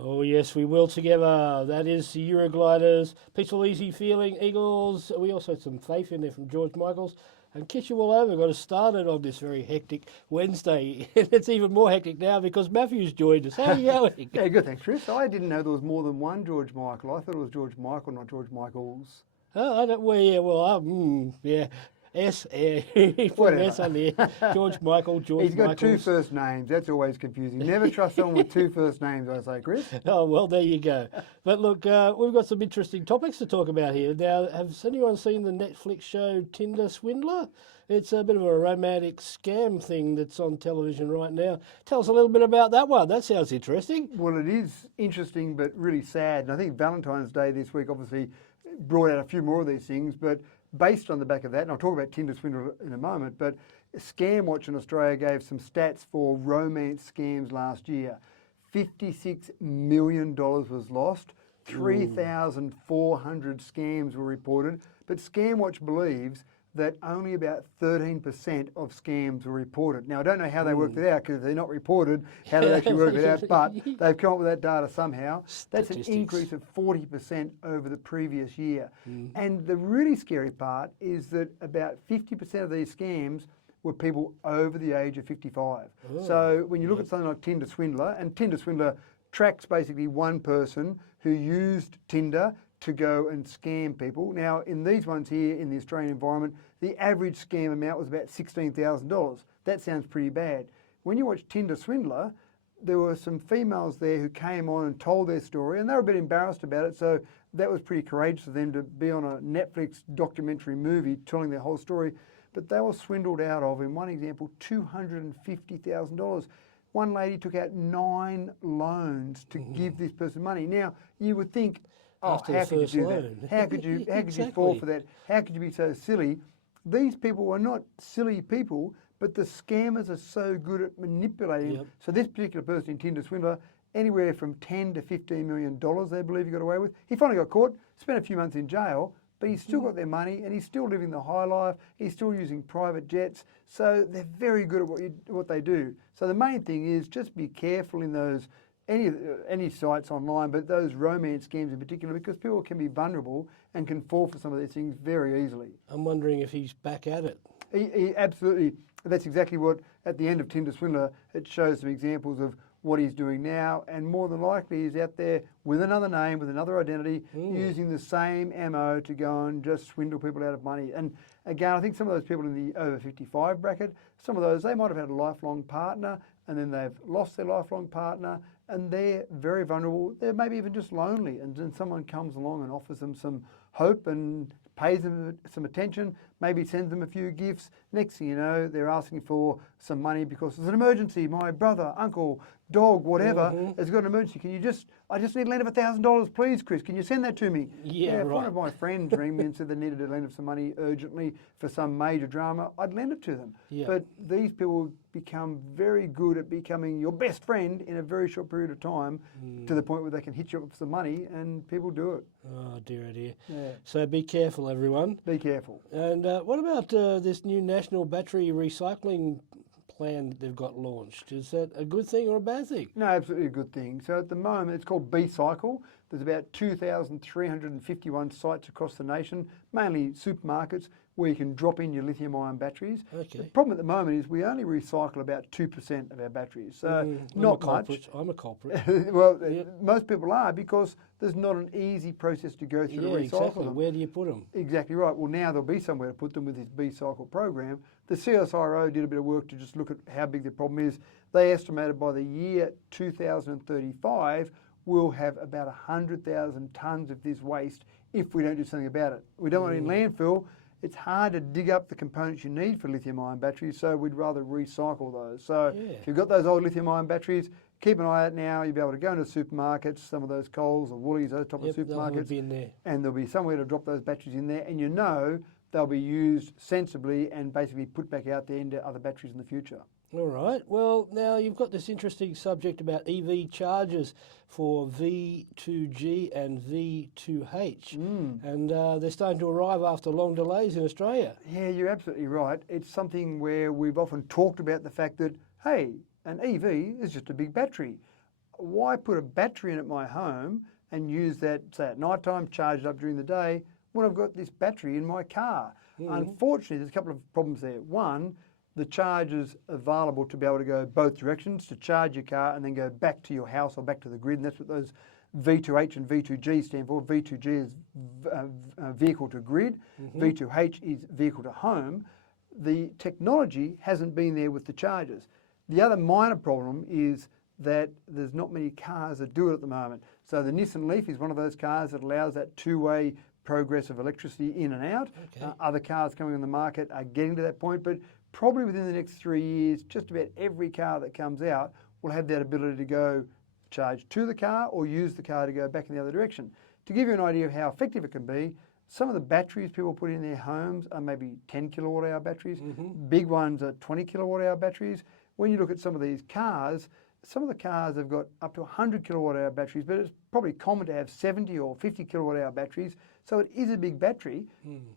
Oh, yes, we will together. That is the Eurogliders, Peaceful Easy Feeling, Eagles. We also had some faith in there from George Michaels. And Kiss You All Over got us started on this very hectic Wednesday. And it's even more hectic now because Matthew's joined us. How are you going? Yeah, good, thanks, Chris. I didn't know there was more than one George Michael. I thought it was George Michael, not George Michaels. Oh, I don't, well, yeah, yeah. S, he put an S on there. George Michael, George He's got Michaels. two first names. That's always confusing. Never trust someone with two first names, I say, Chris. Oh, well, there you go. But look, we've got some interesting topics to talk about here. Now, has anyone seen the Netflix show Tinder Swindler? It's a bit of a romantic scam thing that's on television right now. Tell us a little bit about that one. That sounds interesting. Well, it is interesting, but really sad. And I think Valentine's Day this week obviously brought out a few more of these things. But based on the back of that, and I'll talk about Tinder Swindler in a moment, but ScamWatch in Australia gave some stats for romance scams last year. $56 million was lost. 3,400 scams were reported. But ScamWatch believes that only about 13% of scams were reported. Now, I don't know how they worked it out, because if they're not reported, how they actually work it out, but they've come up with that data somehow. That's an increase of 40% over the previous year. And the really scary part is that about 50% of these scams were people over the age of 55. So when you look at something like Tinder Swindler, and Tinder Swindler tracks basically one person who used Tinder to go and scam people. Now, in these ones here in the Australian environment, the average scam amount was about $16,000. That sounds pretty bad. When you watch Tinder Swindler, there were some females there who came on and told their story, and they were a bit embarrassed about it, so that was pretty courageous of them to be on a Netflix documentary movie telling their whole story. But they were swindled out of, in one example, $250,000. One lady took out 9 loans to give this person money. Now, you would think, how could you do that? How could you fall for that? How could you be so silly? These people are not silly people, but the scammers are so good at manipulating. So this particular person in Tinder Swindler, anywhere from $10 to $15 million they believe he got away with. He finally got caught, spent a few months in jail, but he's still got their money and he's still living the high life. He's still using private jets. So they're very good at what they do. So the main thing is just be careful in those any sites online, but those romance scams in particular, because people can be vulnerable and can fall for some of these things very easily. I'm wondering if he's back at it. He absolutely, that's exactly what, at the end of Tinder Swindler, it shows some examples of what he's doing now, and more than likely he's out there with another name, with another identity, using the same MO to go and just swindle people out of money. And again, I think some of those people in the over 55 bracket, some of those, they might have had a lifelong partner, and then they've lost their lifelong partner, and they're very vulnerable. They're maybe even just lonely, and then someone comes along and offers them some hope and pays them some attention, maybe sends them a few gifts. Next thing you know, they're asking for some money because there's an emergency. My brother, uncle, dog, whatever, has got an emergency. I just need a lend of $1,000, please, Chris. Can you send that to me? Yeah, If right. one of my friends rang me and said they needed a lend of some money urgently for some major drama, I'd lend it to them. Yeah. But these people become very good at becoming your best friend in a very short period of time, to the point where they can hit you up for some money, and people do it. Oh dear. Yeah. So be careful, everyone. Be careful. And what about this new national battery recycling plan that they've got launched? Is that a good thing or a bad thing? No, absolutely a good thing. So at the moment, it's called B-Cycle. There's about 2,351 sites across the nation, mainly supermarkets, where you can drop in your lithium-ion batteries. Okay. The problem at the moment is we only recycle about 2% of our batteries, so not much. I'm a culprit. Well, most people are, because there's not an easy process to go through to recycle exactly. them. Where do you put them? Exactly right. Well, now there'll be somewhere to put them with this B-Cycle program. The CSIRO did a bit of work to just look at how big the problem is. They estimated by the year 2035, we'll have about 100,000 tonnes of this waste if we don't do something about it. We don't want it in landfill. It's hard to dig up the components you need for lithium-ion batteries, so we'd rather recycle those. So if you've got those old lithium-ion batteries, keep an eye out now. You'll be able to go into supermarkets, some of those Coles or Woolies, those type of supermarkets, be in there. and there'll be somewhere to drop those batteries in there, and you know they'll be used sensibly and basically put back out there into other batteries in the future. All right. Well, now you've got this interesting subject about EV chargers for V2G and V2H. And they're starting to arrive after long delays in Australia. Yeah, you're absolutely right. It's something where we've often talked about the fact that, hey, an EV is just a big battery. why put a battery in at my home and use that, say, at night time, charge it up during the day, when I've got this battery in my car? Unfortunately, there's a couple of problems there. One, the charge is available to be able to go both directions, to charge your car and then go back to your house or back to the grid, and that's what those V2H and V2G stand for. V2G is vehicle to grid, V2H is vehicle to home. The technology hasn't been there with the chargers. The other minor problem is that there's not many cars that do it at the moment. So the Nissan Leaf is one of those cars that allows that two-way progress of electricity in and out. Other cars coming on the market are getting to that point, but probably within the next 3 years, just about every car that comes out will have that ability to go charge to the car or use the car to go back in the other direction. To give you an idea of how effective it can be, some of the batteries people put in their homes are maybe 10 kilowatt hour batteries. Big ones are 20 kilowatt hour batteries. When you look at some of these cars, some of the cars have got up to 100 kilowatt hour batteries, but it's probably common to have 70 or 50 kilowatt hour batteries. So it is a big battery.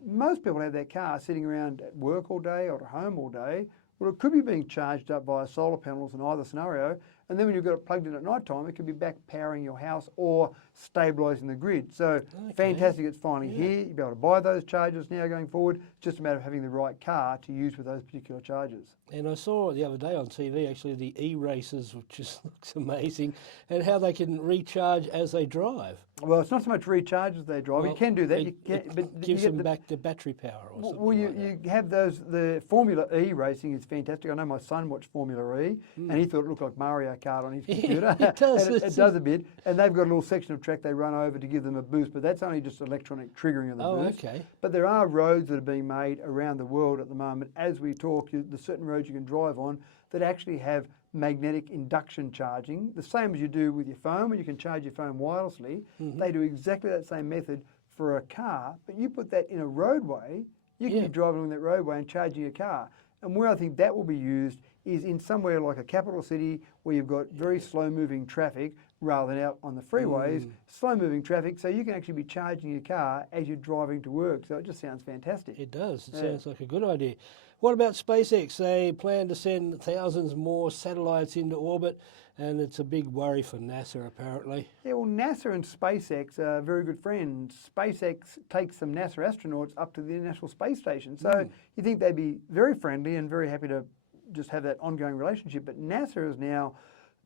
Most people have their car sitting around at work all day or at home all day. Well, it could be being charged up via solar panels in either scenario. And then when you've got it plugged in at night time, it could be back powering your house or stabilising the grid. So fantastic, it's finally here. You'll be able to buy those chargers now going forward. It's just a matter of having the right car to use with those particular chargers. And I saw the other day on TV actually the e-racers, which just looks amazing, and how they can recharge as they drive. Well, it's not so much recharge as they drive. You can do that. It gives them back the battery power or something. Well, you have those. The Formula E racing is fantastic. I know my son watched Formula E, and he thought it looked like Mario Kart on his computer. It does. It does a bit. And they've got a little section of track they run over to give them a boost, but that's only just electronic triggering of the boost. Okay. But there are roads that are being made around the world at the moment. As we talk, there's certain roads you can drive on that actually have magnetic induction charging, the same as you do with your phone, when you can charge your phone wirelessly. They do exactly that same method for a car, but you put that in a roadway, you can be driving on that roadway and charging your car. And where I think that will be used is in somewhere like a capital city where you've got very slow-moving traffic rather than out on the freeways, slow-moving traffic, so you can actually be charging your car as you're driving to work. So it just sounds fantastic. It does. It sounds like a good idea. What about SpaceX? They plan to send thousands more satellites into orbit, and it's a big worry for NASA, apparently. Yeah, well, NASA and SpaceX are very good friends. SpaceX takes some NASA astronauts up to the International Space Station. So you think they'd be very friendly and very happy to just have that ongoing relationship. But NASA has now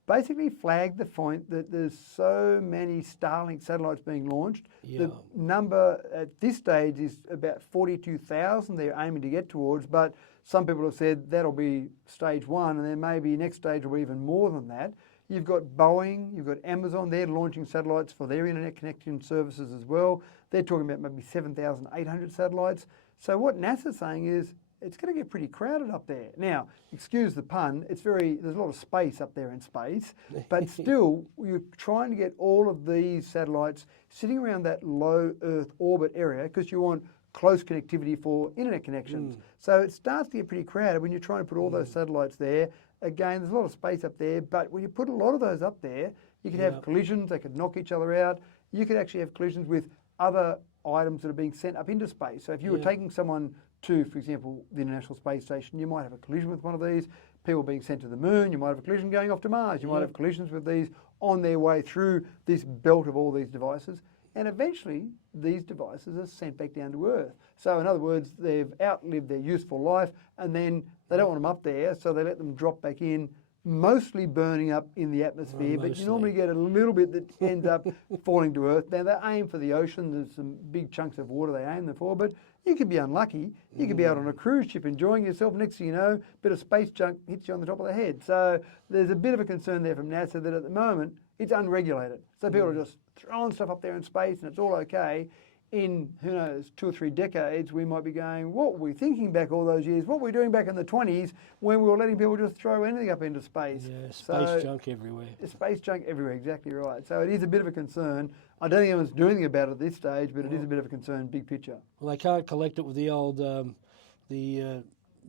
basically flagged the point that there's so many Starlink satellites being launched. The number at this stage is about 42,000 they're aiming to get towards, but some people have said that'll be stage one, and then maybe next stage will be even more than that. You've got Boeing, you've got Amazon, they're launching satellites for their internet connection services as well. They're talking about maybe 7,800 satellites. So what NASA's saying is, it's going to get pretty crowded up there. Now, excuse the pun, there's a lot of space up there in space, but still, you're trying to get all of these satellites sitting around that low Earth orbit area because you want close connectivity for internet connections. So it starts to get pretty crowded when you're trying to put all those satellites there. Again, there's a lot of space up there, but when you put a lot of those up there, you could have collisions, they could knock each other out. You could actually have collisions with other items that are being sent up into space. So if you were taking someone to, for example, the International Space Station, you might have a collision with one of these. People being sent to the moon, you might have a collision going off to Mars. You might have collisions with these on their way through this belt of all these devices. And eventually, these devices are sent back down to Earth. So in other words, they've outlived their useful life, and then they don't want them up there, so they let them drop back in, mostly burning up in the atmosphere, but you normally get a little bit that ends up falling to Earth. Now, they aim for the ocean. There's some big chunks of water they aim them for, but you could be unlucky. You could be out on a cruise ship enjoying yourself. Next thing you know, a bit of space junk hits you on the top of the head. So there's a bit of a concern there from NASA that at the moment, it's unregulated. So people are just throwing stuff up there in space and it's all okay. In, who knows, 2 or 3 decades, we might be going, what were we thinking back all those years? What were we doing back in the 20s when we were letting people just throw anything up into space? Yeah, space junk everywhere. Space junk everywhere, exactly right. So it is a bit of a concern. I don't think anyone's doing anything about it at this stage, but it is a bit of a concern, big picture. Well, they can't collect it with the old,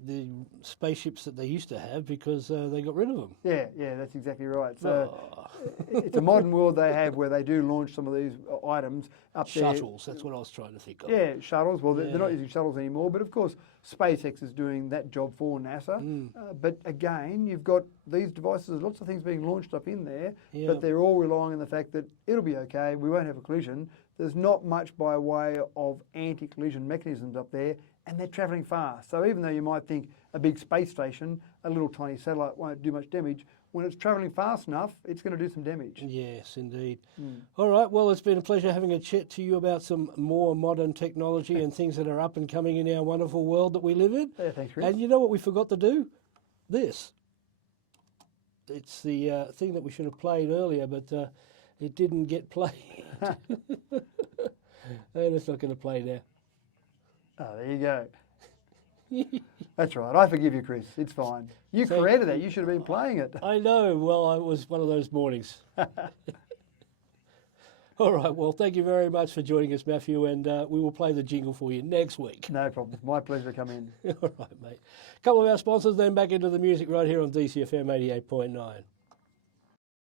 the spaceships that they used to have because they got rid of them. Yeah, that's exactly right. So Oh. it's a modern world they have where they do launch some of these items up there. Shuttles, that's what I was trying to think of. Yeah, shuttles. Well, they're not Yeah. using shuttles anymore, but of course, SpaceX is doing that job for NASA. But again, you've got these devices, there's lots of things being launched up in there, Yeah. but they're all relying on the fact that it'll be okay, we won't have a collision. There's not much by way of anti-collision mechanisms up there, and they're travelling fast. So even though you might think a big space station, a little tiny satellite won't do much damage, when it's travelling fast enough, it's going to do some damage. Yes, indeed. All right, well, it's been a pleasure having a chat to you about some more modern technology and things that are up and coming in our wonderful world that we live in. Yeah, thanks, Chris. And you know what we forgot to do? This. It's the thing that we should have played earlier, but it didn't get played. And it's not going to play now. Oh, there you go. That's right. I forgive you, Chris. It's fine. You created that. You should have been playing it. I know. Well, it was one of those mornings. All right. Well, thank you very much for joining us, Matthew, and we will play the jingle for you next week. No problem. My pleasure to come in. All right, mate. A couple of our sponsors, then back into the music right here on DCFM 88.9.